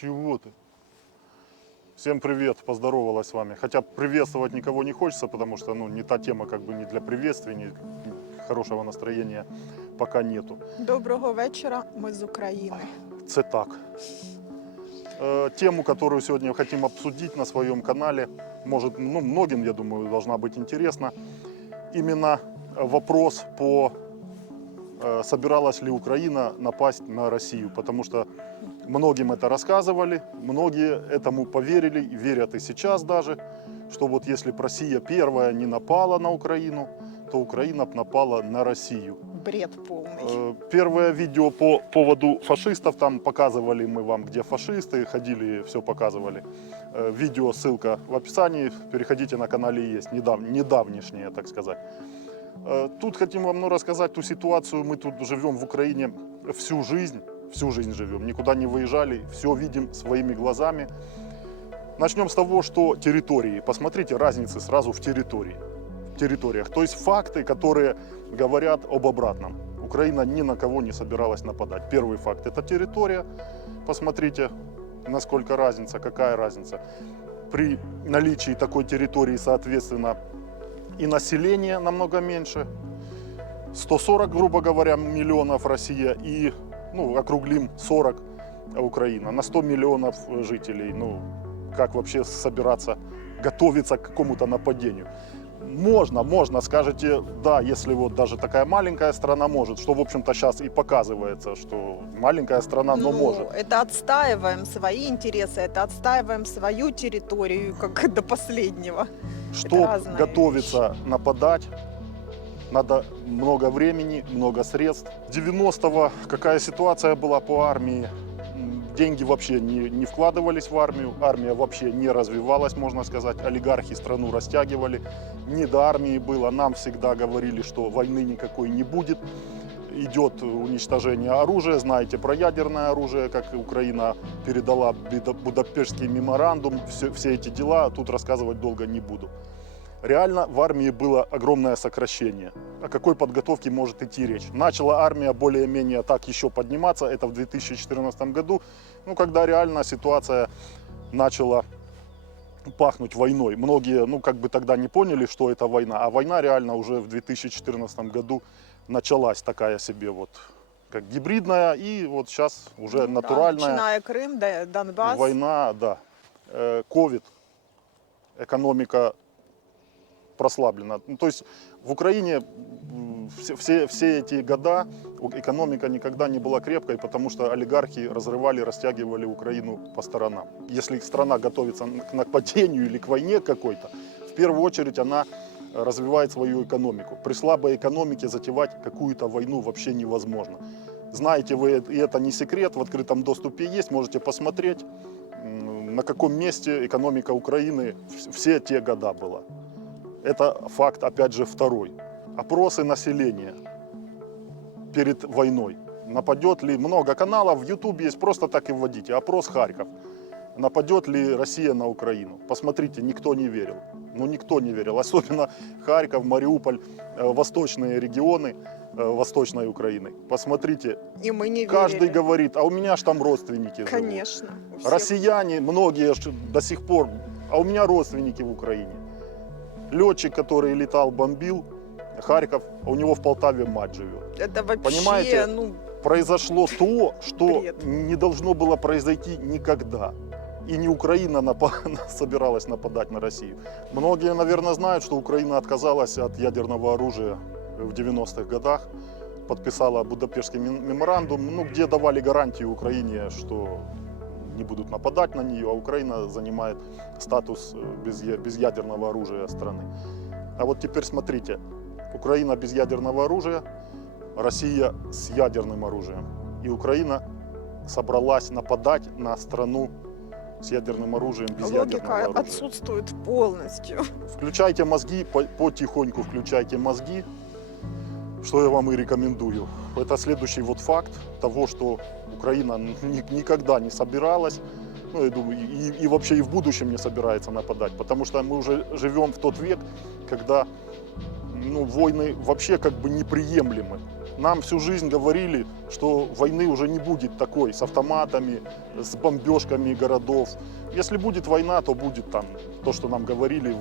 Чего ты? Всем привет, поздоровалась с вами. Хотя приветствовать никого не хочется, потому что не та тема, как бы не для приветствия, ни хорошего настроения пока нету. Доброго вечора, ми з України. Це так. Тему, которую сегодня хотим обсудить на своем канале, может, многим, я думаю, должна быть интересна. Именно вопрос по собиралась ли Украина напасть на Россию, потому что многим это рассказывали, многие этому поверили, и верят и сейчас даже, что вот если бы Россия первая не напала на Украину, то Украина бы напала на Россию. Бред повний. Первое видео по поводу фашистов, там показывали мы вам, где фашисты, ходили, все показывали. Видео, ссылка в описании, переходите, на канале есть, недавнешнее, так сказать. Тут хотим вам рассказать ту ситуацию, мы тут живем в Украине всю жизнь живем, никуда не выезжали, все видим своими глазами. Начнем с того, что территории, посмотрите разницы сразу в территориях, то есть факты, которые говорят об обратном. Украина ни на кого не собиралась нападать. Первый факт – это территория, посмотрите, насколько разница, какая разница. При наличии такой территории, соответственно, и население намного меньше. 140, грубо говоря, миллионов Россия и, округлим, 40 Украина. На 100 миллионов жителей. Как вообще собираться, готовиться к какому-то нападению? Можно, скажете, да, если вот даже такая маленькая страна может, что, в общем-то, сейчас и показывается, что маленькая страна, но может. Это отстаиваем свои интересы, это отстаиваем свою территорию, как до последнего. Чтобы готовиться нападать, надо много времени, много средств. 90-го какая ситуация была по армии? Деньги вообще не вкладывались в армию, армия вообще не развивалась, можно сказать. Олигархи страну растягивали, не до армии было. Нам всегда говорили, что войны никакой не будет. Идет уничтожение оружия, знаете про ядерное оружие, как Украина передала Будапештский меморандум, все эти дела, тут рассказывать долго не буду. Реально в армии было огромное сокращение. О какой подготовке может идти речь? Начала армия более-менее так еще подниматься, это в 2014 году, когда реально ситуация начала пахнуть войной. Многие, тогда не поняли, что это война, а война реально уже в 2014 году началась такая себе как гибридная, и вот сейчас уже натуральная. Начиная Крым, Донбасс. Война, да. Ковид, экономика прослаблена. То есть в Украине все эти года экономика никогда не была крепкой, потому что олигархи разрывали, растягивали Украину по сторонам. Если страна готовится к нападению или к войне какой-то, в первую очередь она развивает свою экономику. При слабой экономике затевать какую-то войну вообще невозможно. Знаете вы, и это не секрет, в открытом доступе есть, можете посмотреть, на каком месте экономика Украины все те года была. Это факт, опять же, второй. Опросы населения перед войной. Нападет ли, много каналов, в YouTube есть, просто так и вводите. Опрос Харьков. Нападет ли Россия на Украину? Посмотрите, никто не верил. Никто не верил. Особенно Харьков, Мариуполь, восточные регионы Восточной Украины. Посмотрите, И мы не каждый верили. говорит, а у меня ж там родственники живут. Конечно. у всех. Россияне, многие до сих пор, а у меня родственники в Украине. Летчик, который летал, бомбил Харьков, а у него в Полтаве мать живет. Это вообще, Понимаете? Произошло то, что бред. не должно было произойти никогда. И не Украина собиралась нападать на Россию. Многие, наверное, знают, что Украина отказалась от ядерного оружия в 90-х годах, подписала Будапештский меморандум, где давали гарантию Украине, что не будут нападать на нее, а Украина занимает статус без ядерного оружия страны. А вот теперь смотрите, Украина без ядерного оружия, Россия с ядерным оружием. И Украина собралась нападать на страну с ядерным оружием, без ядерного Логика оружия. отсутствует полностью. Включайте мозги, потихоньку включайте мозги, что я вам и рекомендую. Это следующий факт того, что Украина никогда не собиралась, я думаю, и вообще и в будущем не собирается нападать, потому что мы уже живем в тот век, когда войны вообще как бы неприемлемы. Нам всю жизнь говорили, что войны уже не будет такой, с автоматами, с бомбежками городов. Если будет война, то будет там то, что нам говорили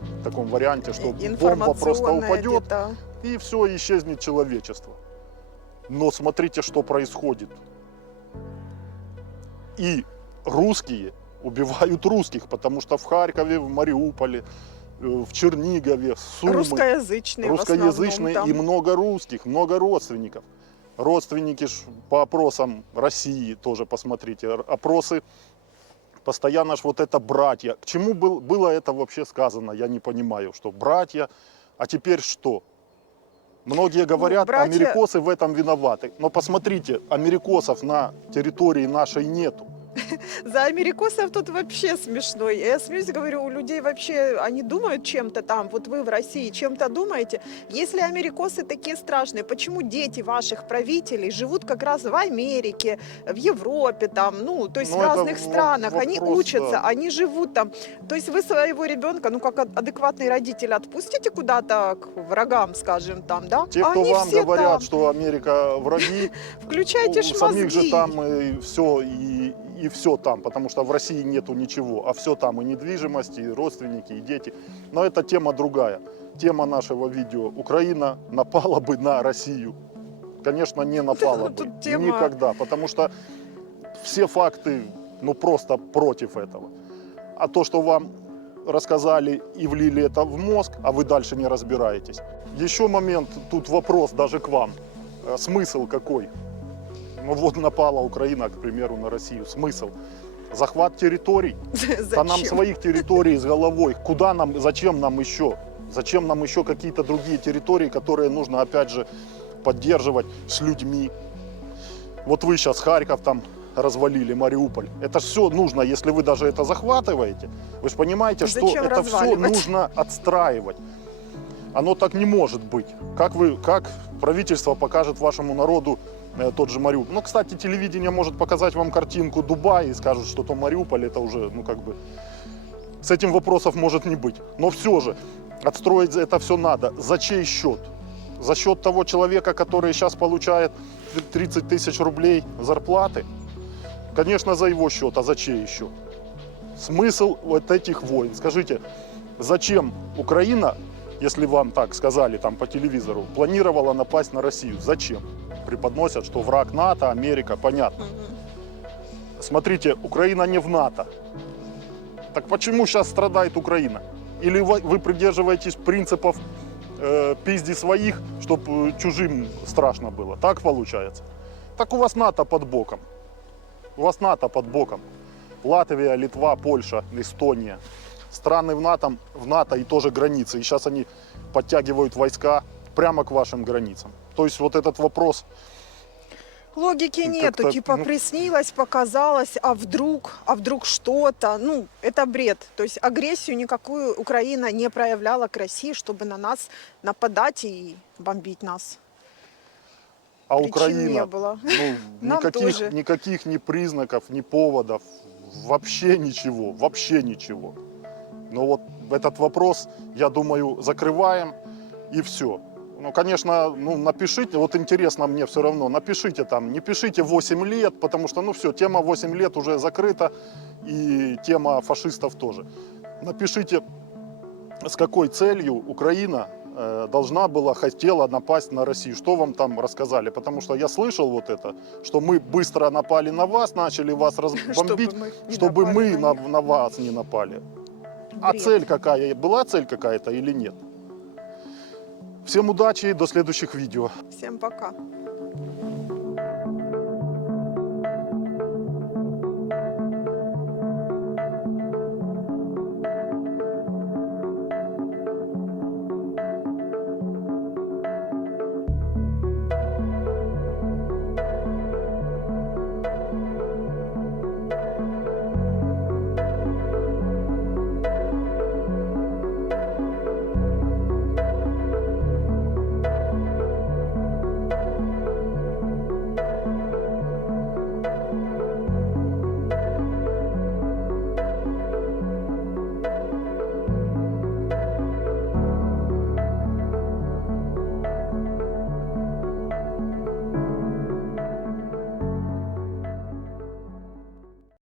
в таком варианте, что бомба просто Информационная упадет, где-то. и все, исчезнет человечество. Но смотрите, что происходит. И русские убивают русских, потому что в Харькове, в Мариуполе, в Чернигове, Сумы, Русскоязычные в русскоязычные основном и там. много русских, много родственников. Родственники по опросам России тоже посмотрите, опросы постоянно ж вот это братья. К чему было это вообще сказано, я не понимаю, что братья, а теперь что? Многие говорят, братья- америкосы в этом виноваты. Но посмотрите, америкосов на территории нашей нету. За америкосов тут вообще смешно. Я смеюсь, говорю, у людей вообще, они думают чем-то там, вот вы в России чем-то думаете. Если америкосы такие страшные, почему дети ваших правителей живут как раз в Америке, в Европе, там, ну, то есть Ну, в это разных странах, они вопрос, учатся, да. они живут там. То есть вы своего ребенка, ну, как адекватный родитель, отпустите куда-то к врагам, скажем, там, да? Те, А кто они вам все говорят, там. что Америка враги, Включайте у ж самих мозги. же там все и все там, потому что в России нету ничего, а все там, и недвижимость, и родственники, и дети. Но это тема другая. Тема нашего видео. Украина напала бы на Россию. Конечно, не напала бы. Тут тема- Никогда, потому что все факты, ну, просто против этого. А то, что вам рассказали и влили это в мозг, а вы дальше не разбираетесь. Еще момент, тут вопрос даже к вам. Смысл какой? Ну вот напала Украина, к примеру, на Россию. Смысл? Захват территорий? Да нам Зачем? своих территорий с головой. Куда нам, зачем нам еще? Зачем нам еще какие-то другие территории, которые нужно, опять же, поддерживать с людьми? Вот вы сейчас Харьков там развалили, Мариуполь. Это ж все нужно, если вы даже это захватываете. Вы же понимаете, что Зачем это все разваливать? нужно отстраивать. Оно так не может быть. Как правительство покажет вашему народу тот же Мариуполь? Ну, кстати, телевидение может показать вам картинку Дубая и скажут, что то Мариуполь, это уже, ну, как бы, с этим вопросов может не быть. Но все же, отстроить это все надо. За чей счет? За счет того человека, который сейчас получает 30 тысяч рублей зарплаты? Конечно, за его счет, а за чей еще? Смысл вот этих войн. Скажите, зачем Украина, если вам так сказали там по телевизору, планировала напасть на Россию? Зачем? Преподносят, что враг НАТО, Америка, понятно. Мгм. Смотрите, Украина не в НАТО. Так почему сейчас страдает Украина? Или вы придерживаетесь принципов пизди своих, чтобы чужим страшно было? Так получается? Так у вас НАТО под боком. У вас НАТО под боком. Латвия, Литва, Польша, Эстония. Страны в НАТО и тоже границы. И сейчас они подтягивают войска прямо к вашим границам. То есть вот этот вопрос, Логики Ну, нету, как-то, типа ну- приснилось, показалось, а вдруг что-то, ну, это бред. То есть агрессию никакую Украина не проявляла к России, чтобы на нас нападать и бомбить нас. а Причин Украина, не было. ну, Нам тоже. никаких ни признаков, ни поводов, вообще ничего. Но вот этот вопрос, я думаю, закрываем и все. Ну, конечно, ну, напишите, вот интересно мне все равно, напишите там, не пишите 8 лет, потому что, ну все, тема 8 лет уже закрыта, и тема фашистов тоже. Напишите, с какой целью Украина хотела напасть на Россию. Что вам там рассказали? Потому что я слышал вот это, что мы быстро напали на вас, начали вас разбомбить, чтобы мы на вас не напали. А Бред. цель какая? Была цель какая-то или нет? Всем удачи и до следующих видео. Всем пока.